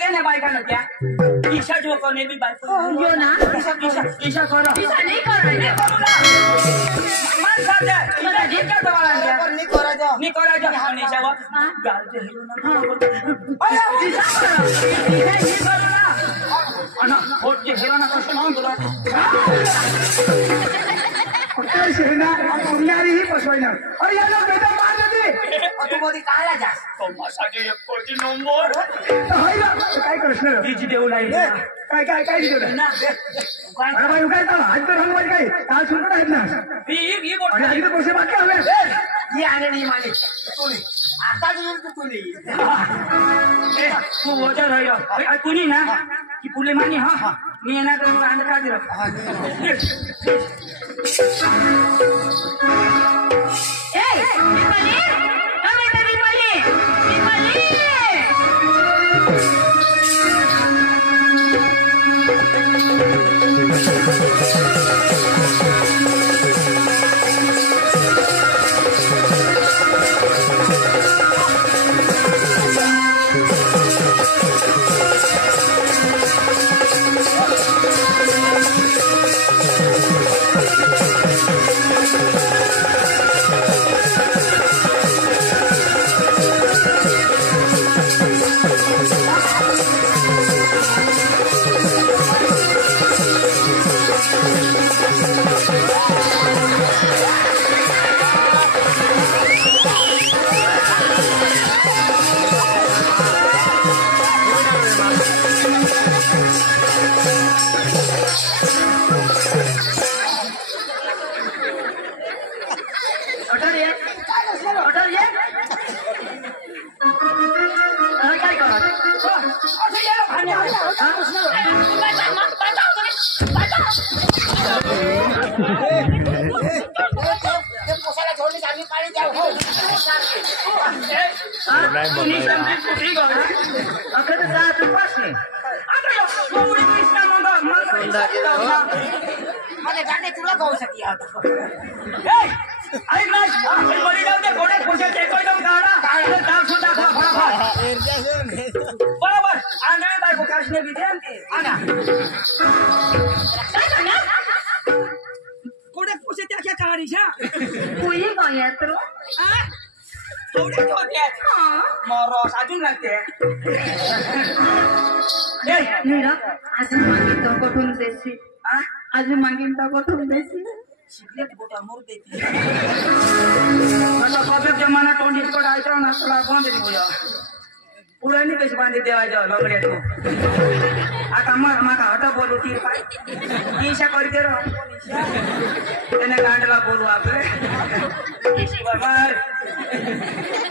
पहिले ना बायकांना त्या ईशा जो कोणी बी बायको हो ना ईशा करा ईशा नाही करायचं मान साध्या ईशा जिंका दवाला नहीं करा जा नी करायचं आणि ईशा वा गालते हिरो ना ईशा ही करू ना अन होट जे हिरो ना कसं नाम बोला कुठे शेना पुण्यारी ही पसवायना अरे या लोग बेटा मार देते तू मोदी कायला जा तो मासाचे एक कोटी नंबर हाय ना काय कृष्ण तीच देऊ नाही काय काय काय दिलं ना अरे भाई काय तर आज तर हलवाय काय काल सुरू आहेत ना ही गोट आणि इथे पैसे बाकी हवे ये आने नहीं मालिक तू नहीं आता नहीं तू नहीं तू वजह राहिला तू नाही ना की पुले मानी हा मी येणार तर अंडर का दिलं ए दीपाली हा बेटा दीपाली मला गाणे तुला गाऊ शकी आता अरे ना बरी जाऊ दे गोड्यात पैसे टेकोय जाऊन काढा दाव सुद्धा दाखवा बरोबर आंधळे बायको काशने बी द्या ते आना गोड्यात पैसे त्या क्या काढीशा कोई गयत्रो थोडे होते मरस अजून लागते मीरा अजून मागीन तो कुठून देशी अजून मागीन तो कुठून देशी सिगरेट बोटा मोर देती मतलब पब्लिक जमाना टोंडी को डालता ना तो लाभ बांध नहीं होया पूरा नहीं कैसे बांध देवा जाओ लंगड़े तो आता मर माका हटा बोलो तीर पाई ईशा करते रहो तेने गांडला बोलू आपले इसी बार मार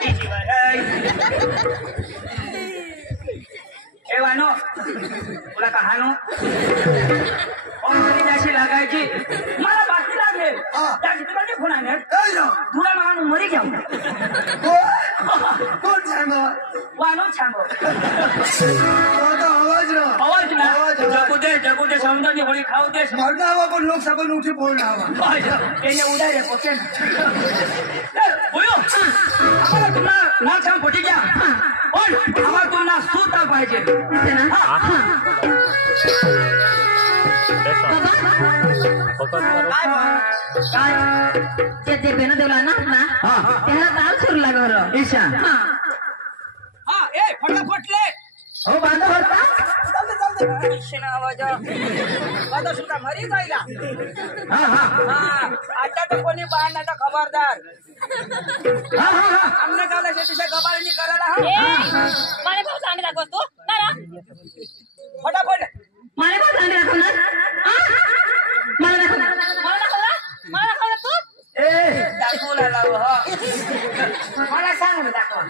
इसी बार है एवानो बोला कहानो ओमरी जाशी लागायची मला बाकी लागले त्याची तुला नाही फोन आहे तुला माणूस मरी घ्या कोण सांगो वानो सांगो आवाज ना जगू दे समजावणी होळी खाऊ दे मरना हवा पण लोक सबन उठी बोलना हवा त्याने उद्या रे पोके बोलो आम्हाला तुला नाच सांग पोटी घ्या पण आम्हाला तुला सूता पाहिजे काय ते बेन देवला ना त्याला दाल सुरला घर ईशा हा ए फटाफट ले हो बांधा होता आवाज आता सुद्धा मरी जायला आता तर कोणी बांधला तर खबरदार आमने काला शेतीच्या गबाळणी करायला मला भाऊ सांग दाखव तू फटाफट मला भाऊ सांग दाखव ना मला दाखव तू दाखवू लागला मला सांग ना दाखवा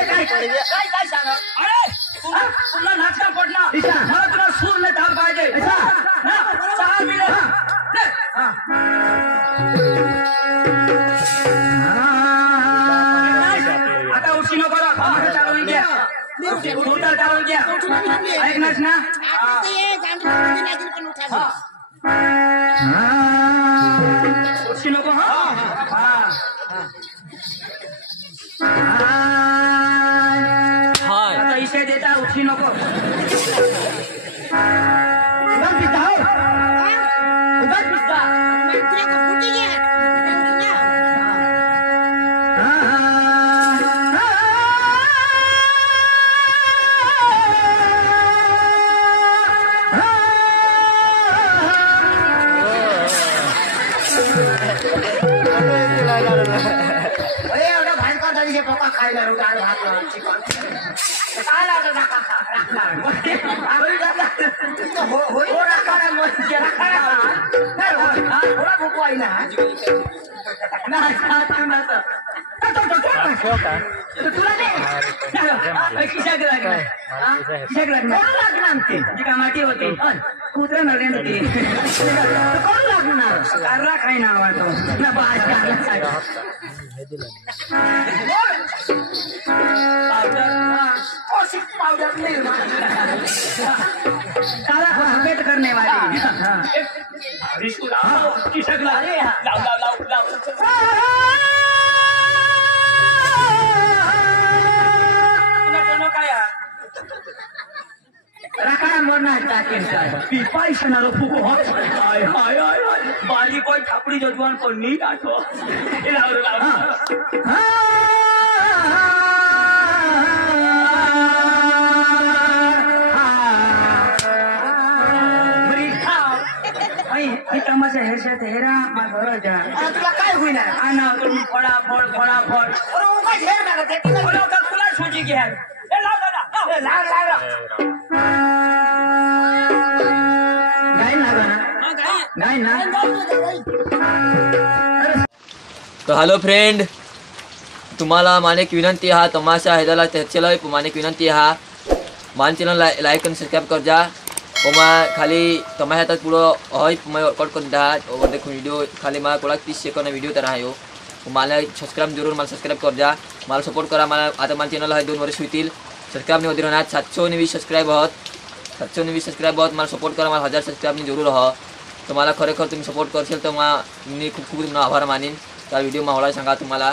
काय सांग अरे तुला नाचका पडला मला तुला सूर नाही धाव पाहिजे सहा मिनिट आता उशी नको चालवून घ्या चालवून घ्या ऐकणार ना उशी नको हा मावशी नको उधर पिस्ता हो उधर पिस्ता अरे एवढा भयंकर तरीके पप्पा खायला डाळ भात चिकन काय लागलं थोडा भूक वाईना तुला किशाक लागणार किशाक लागणार माती होती कुत्रा नगेन होती कोण लागणार कारला खाई ना वाटतो ना बाय पाउडर नहीं काला पेट करने वाली किशाक लाओ रखा मरना चाकेन का पिपाई सनारो फुको हाय हाय हाय हाय बाली कोई छापड़ी जजवान को नहीं काटो लाओ तमाशा हेरशा हेरा मला बरोबर जा तुला काय होईना आना तुम्ही फळाफळ अरे उगा झेल ना ते तुला सोची घ्या लाव गाय ना तर हॅलो फ्रेंड तुम्हाला माने एक विनंती हा तमाशा हैदराला चॅनल माने एक विनंती हा मान चॅनल लाईक आणि सबस्क्राईब कर जा ओमा खाली तमाशा तक पूरा हय मैं वर्कआउट कर दा और देखो वीडियो खाली मा कोला 30 सेकंड वीडियो तर आयो मला सबस्क्राईब जरूर मला सबस्क्राईब कर जा मला सपोर्ट करा मला आता मान चॅनल आहे 2 वर्ष होतील सबस्क्राईब नहीं होती रहना 729 सबस्क्राईब आहोत 729 सबस्क्राईब आहोत मला सपोर्ट करा मला 1000 सबस्क्राईब नहीं जरूर रहा तो मला खरेखर तुम्ही सपोर्ट करशील तर मी खूप खूप तुम्हाला आभार मानीन त्या व्हिडिओ मा होला सांगा तुम्हाला